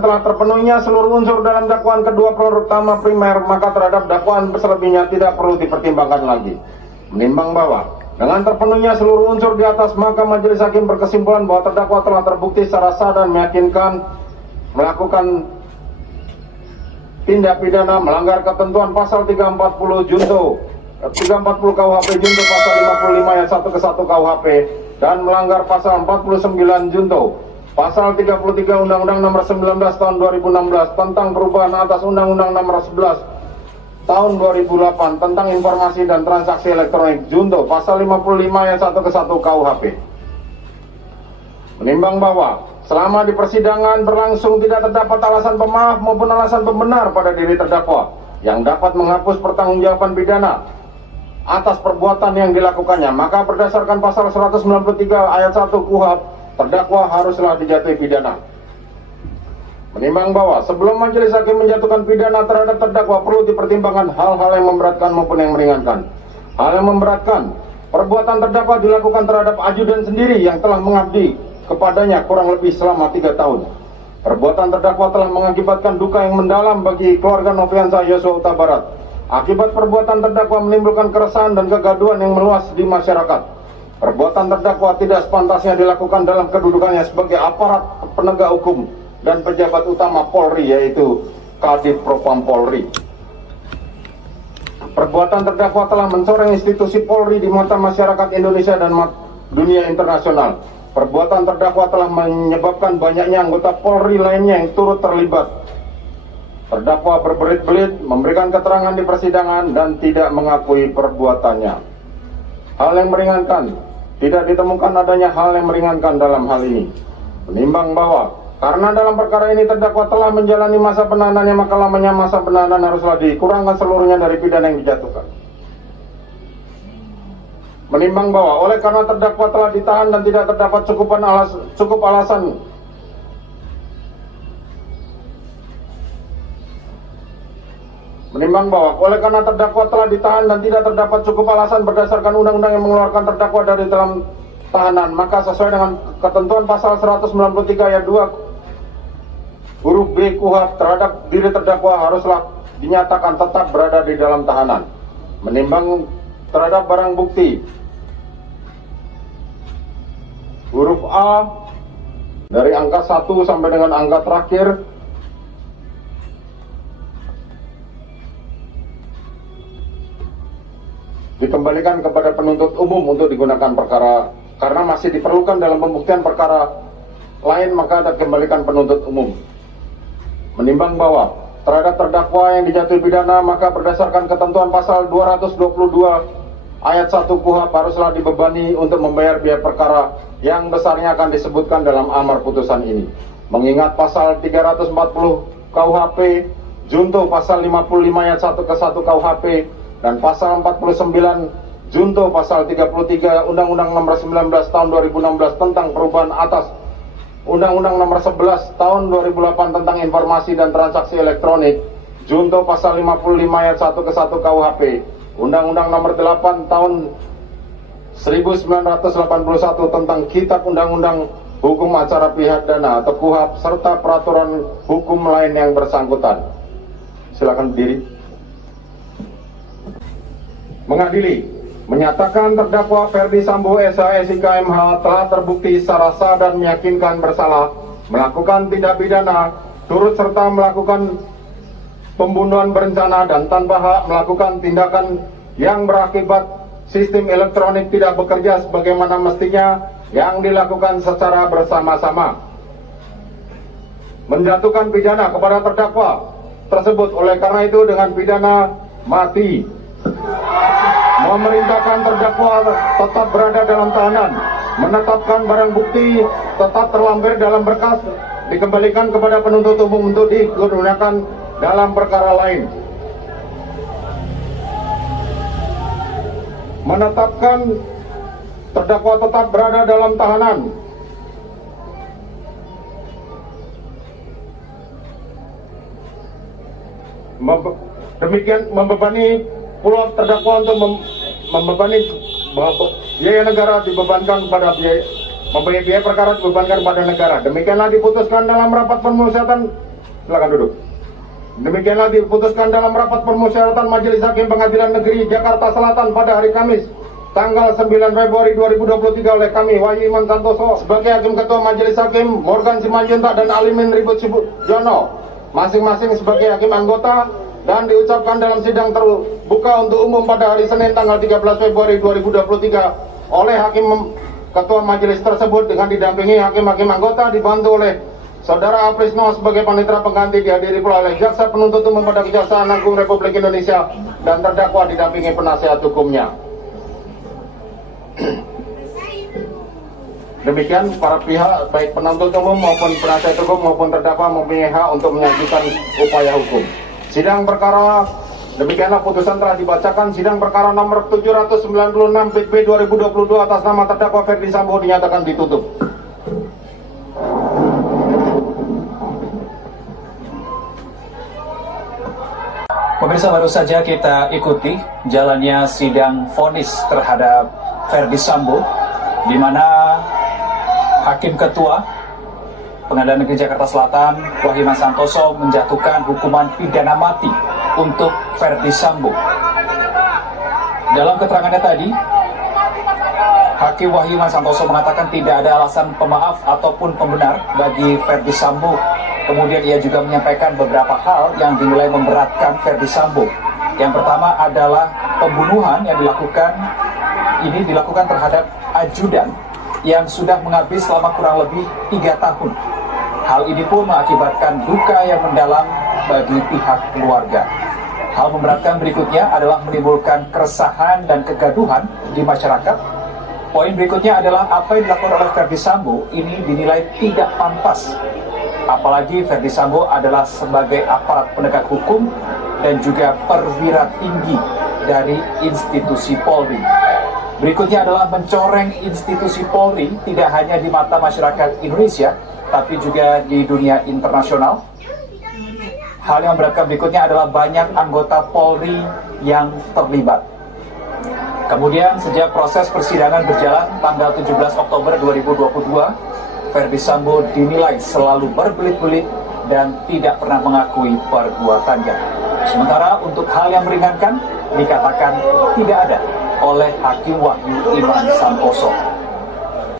telah terpenuhinya seluruh unsur dalam dakwaan kedua pertama primer, maka terhadap dakwaan selebihnya tidak perlu dipertimbangkan lagi. Menimbang bahwa dengan terpenuhinya seluruh unsur di atas, maka majelis hakim berkesimpulan bahwa terdakwa telah terbukti secara sah dan meyakinkan melakukan tindak pidana melanggar ketentuan pasal 340 junto 340 KUHP junto pasal 55 ayat 1 ke 1 KUHP dan melanggar pasal 49 junto pasal 33 Undang-Undang Nomor 19 Tahun 2016 tentang perubahan atas Undang-Undang Nomor 11 Tahun 2008 tentang informasi dan transaksi elektronik junto pasal 55 ayat 1 ke 1 KUHP. Menimbang bahwa selama di persidangan berlangsung tidak terdapat alasan pemaaf maupun alasan pembenar pada diri terdakwa yang dapat menghapus pertanggungjawaban pidana atas perbuatan yang dilakukannya, maka berdasarkan pasal 193 ayat 1 KUHP, terdakwa haruslah dijatuhi pidana. Menimbang bahwa sebelum majelis hakim menjatuhkan pidana terhadap terdakwa perlu dipertimbangkan hal-hal yang memberatkan maupun yang meringankan. Hal yang memberatkan, perbuatan terdakwa dilakukan terhadap ajudan sendiri yang telah mengabdi kepadanya kurang lebih selama 3 tahun. Perbuatan terdakwa telah mengakibatkan duka yang mendalam bagi keluarga Nofriansah Yosua Huta Barat. Akibat perbuatan terdakwa menimbulkan keresahan dan kegaduhan yang meluas di masyarakat. Perbuatan terdakwa tidak sepantasnya dilakukan dalam kedudukannya sebagai aparat penegak hukum dan pejabat utama Polri, yaitu Kadif Propam Polri. Perbuatan terdakwa telah mencoreng institusi Polri di mata masyarakat Indonesia dan dunia internasional. Perbuatan terdakwa telah menyebabkan banyaknya anggota Polri lainnya yang turut terlibat. Terdakwa berbelit-belit memberikan keterangan di persidangan dan tidak mengakui perbuatannya. Hal yang meringankan, tidak ditemukan adanya hal yang meringankan dalam hal ini. Menimbang bahwa karena dalam perkara ini terdakwa telah menjalani masa penahanannya, maka lamanya masa penahanan haruslah dikurangkan seluruhnya dari pidana yang dijatuhkan. Menimbang bahwa oleh karena terdakwa telah ditahan dan tidak terdapat cukup alasan Menimbang bahwa oleh karena terdakwa telah ditahan dan tidak terdapat cukup alasan berdasarkan undang-undang yang mengeluarkan terdakwa dari dalam tahanan, maka sesuai dengan ketentuan pasal 193 ayat 2 huruf B KUHP terhadap diri terdakwa haruslah dinyatakan tetap berada di dalam tahanan. Menimbang terhadap barang bukti huruf A dari angka 1 sampai dengan angka terakhir dikembalikan kepada penuntut umum untuk digunakan perkara, karena masih diperlukan dalam pembuktian perkara lain, maka dikembalikan penuntut umum. Menimbang bahwa terhadap terdakwa yang dijatuhi pidana, maka berdasarkan ketentuan pasal 222 ayat 1 KUHP haruslah dibebani untuk membayar biaya perkara yang besarnya akan disebutkan dalam amar putusan ini. Mengingat pasal 340 KUHP junto pasal 55 ayat 1 ke 1 KUHP dan pasal 49 junto pasal 33 Undang-Undang Nomor 19 Tahun 2016 tentang perubahan atas Undang-Undang Nomor 11 Tahun 2008 tentang informasi dan transaksi elektronik junto pasal 55 ayat 1 ke 1 KUHP, Undang-Undang Nomor 8 Tahun 1981 tentang Kitab Undang-Undang Hukum Acara Pidana atau KUHP serta peraturan hukum lain yang bersangkutan. Silakan berdiri. Mengadili, menyatakan terdakwa Ferdi Sambo SH SIK MH telah terbukti secara sah dan meyakinkan bersalah melakukan tindak pidana turut serta melakukan pembunuhan berencana dan tanpa hak, melakukan tindakan yang berakibat sistem elektronik tidak bekerja sebagaimana mestinya yang dilakukan secara bersama-sama, menjatuhkan pidana kepada terdakwa tersebut oleh karena itu dengan pidana mati, memerintahkan terdakwa tetap berada dalam tahanan, menetapkan barang bukti tetap terlampir dalam berkas dikembalikan kepada penuntut umum untuk digunakan dalam perkara lain, menetapkan terdakwa tetap berada dalam tahanan, demikian membebani pula terdakwa untuk membebani biaya negara dibebankan pada biaya perkara dibebankan pada negara. Demikianlah diputuskan dalam rapat permusyawaratan Silakan duduk. Demikianlah diputuskan dalam rapat permusyawaratan Majelis Hakim Pengadilan Negeri Jakarta Selatan pada hari Kamis, tanggal 9 Februari 2023 oleh kami, Wahyu Iman Santoso, sebagai Hakim Ketua Majelis Hakim, Morgan Simanjuntak dan Alimin Ribut Jono, masing-masing sebagai Hakim Anggota, dan diucapkan dalam sidang terbuka untuk umum pada hari Senin tanggal 13 Februari 2023 oleh Hakim Ketua Majelis tersebut dengan didampingi Hakim-Hakim Anggota dibantu oleh Saudara Aprisno sebagai panitera pengganti, dihadiri pula oleh Jaksa Penuntut Umum pada Kejaksaan Agung Republik Indonesia dan terdakwa didampingi penasihat hukumnya. Demikian para pihak baik penuntut umum maupun penasihat hukum maupun terdakwa mempunyai hak untuk mengajukan upaya hukum. Sidang perkara demikianlah putusan telah dibacakan. Sidang perkara nomor 796 PB 2022 atas nama terdakwa Ferdi Sambo dinyatakan ditutup. Pemirsa, baru saja kita ikuti jalannya sidang vonis terhadap Ferdi Sambo, di mana Hakim Ketua Pengadilan Negeri Jakarta Selatan, Wahyu Iman Santoso, menjatuhkan hukuman pidana mati untuk Ferdi Sambo. Dalam keterangannya tadi, Hakim Wahyu Iman Santoso mengatakan tidak ada alasan pemaaf ataupun pembenar bagi Ferdi Sambo. Kemudian ia juga menyampaikan beberapa hal yang dinilai memberatkan Ferdi Sambo. Yang pertama adalah pembunuhan yang dilakukan terhadap ajudan yang sudah menghabis selama kurang lebih 3 tahun. Hal ini pun mengakibatkan duka yang mendalam bagi pihak keluarga. Hal memberatkan berikutnya adalah menimbulkan keresahan dan kegaduhan di masyarakat. Poin berikutnya adalah apa yang dilakukan oleh Ferdi Sambo ini dinilai tidak pantas. Apalagi Ferdi Sambo adalah sebagai aparat penegak hukum dan juga perwira tinggi dari institusi Polri. Berikutnya adalah mencoreng institusi Polri tidak hanya di mata masyarakat Indonesia, tapi juga di dunia internasional. Hal yang memberatkan berikutnya adalah banyak anggota Polri yang terlibat. Kemudian sejak proses persidangan berjalan tanggal 17 Oktober 2022, Ferdi Sambo dinilai selalu berbelit-belit dan tidak pernah mengakui perbuatannya. Sementara untuk hal yang meringankan dikatakan tidak ada oleh Hakim Wahyu Iman Santoso.